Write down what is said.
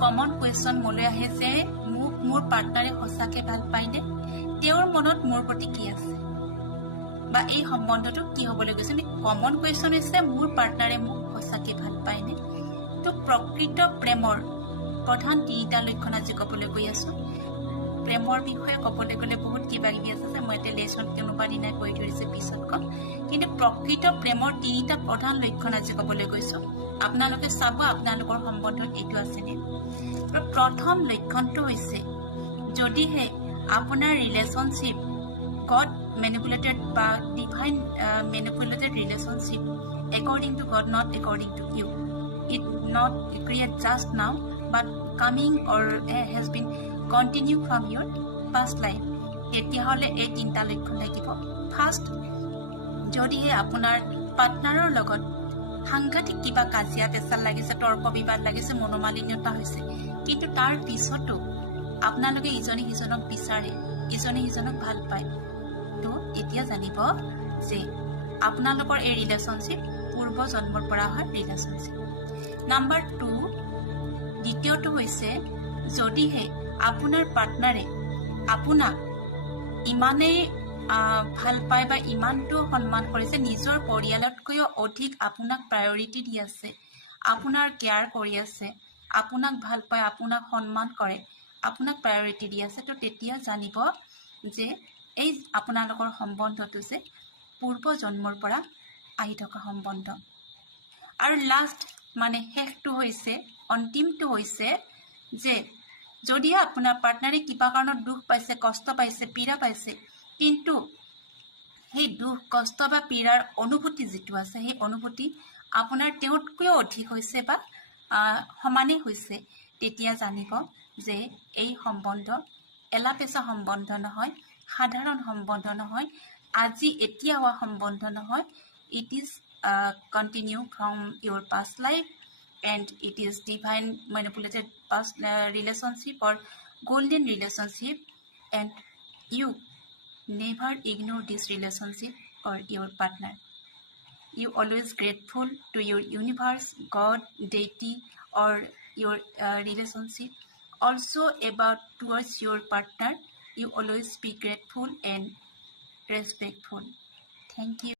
Common question মোলৈ আহে যে মোক মোৰ পাৰ্টনাৰে সঁচাকৈ ভাল পায়নে, তেওঁৰ মনত মোৰ প্ৰতি কি আছে, বা এই সম্বন্ধটো কি হ'বলৈ গৈছে। আমি কমন কুৱেশ্যন হৈছে মোৰ পাৰ্টনাৰে মোক সঁচাকৈ ভাল পায়নে। তো প্ৰকৃত প্ৰেমৰ প্ৰধান তিনিটা লক্ষণ আজি ক'বলৈ গৈ আছোঁ। প্ৰেমৰ বিষয়ে ক'বলৈ গ'লে বহুত কিবা কিবি আছে যে মই এতিয়া লেচন কোনোবা দিনাই কৈ ধৰিছে, পিছত ক'ম। কিন্তু প্ৰকৃত প্ৰেমৰ তিনিটা প্ৰধান লক্ষণ আজি ক'বলৈ গৈছোঁ। আপোনালোকে চাব আপোনালোকৰ সম্বন্ধত এইটো আছেনে। প্ৰথম লক্ষণটো হৈছে যদিহে আপোনাৰ ৰিলেশ্যনশ্বিপ গড মেনিপুলেটেড বা divine manipulated relationship according to God, not according to you. It not create just now but coming or has been continue from your past life. তেতিয়াহ'লে এই তিনিটা লক্ষণ লাগিব। ফাৰ্ষ্ট, যদিহে আপোনাৰ পাৰ্টনাৰৰ লগত সাংঘাতিক কিবা কাজিয়া পেচাল লাগিছে, তৰ্ক বিবাদ লাগিছে, মনোমালিন্যতা হৈছে, কিন্তু তাৰ পিছতো আপোনালোকে ইজনে সিজনক বিচাৰে, ইজনে সিজনক ভাল পায়, তো এতিয়া জানিব যে আপোনালোকৰ এই ৰিলেশ্যনশ্বিপ পূৰ্ব জন্মৰ পৰা অহা ৰিলেশ্যনশ্বিপ। নাম্বাৰ 2, দ্বিতীয়টো হৈছে যদিহে আপোনাৰ পাৰ্টনাৰে আপোনাক ইমানেই ভাল পায় বা ইমানটো সন্মান কৰে যে নিজৰ পৰিয়ালতকৈও অধিক আপোনাক প্ৰায়ৰিটি দি আছে, আপোনাৰ কেয়াৰ কৰি আছে, আপোনাক ভাল পায়, আপোনাক সন্মান কৰে, আপোনাক প্ৰায়ৰিটি দি আছে, তো তেতিয়া জানিব যে এই আপোনালোকৰ সম্বন্ধটো যে পূৰ্ব জন্মৰ পৰা আহি থকা সম্বন্ধ। আৰু লাষ্ট মানে শেষটো হৈছে, অন্তিমটো হৈছে যে যদিহে আপোনাৰ পাৰ্টনাৰে কিবা কাৰণত দুখ পাইছে, কষ্ট পাইছে, পীড়া পাইছে, কিন্তু সেই দুখ কষ্ট বা পীড়াৰ অনুভূতি যিটো আছে, সেই অনুভূতি আপোনাৰ তেওঁতকৈও অধিক হৈছে বা সমানেই হৈছে, তেতিয়া জানিব যে এই সম্বন্ধ এলাপেচা সম্বন্ধ নহয়, সাধাৰণ সম্বন্ধ নহয়, আজি এতিয়া হোৱা সম্বন্ধ নহয়। It is continue from your past life and it is divine manipulated past relationship or golden relationship, and you never ignore this relationship or your partner. You always grateful to your universe, God, deity, or your relationship. Also about towards your partner, you always be grateful and respectful. Thank you.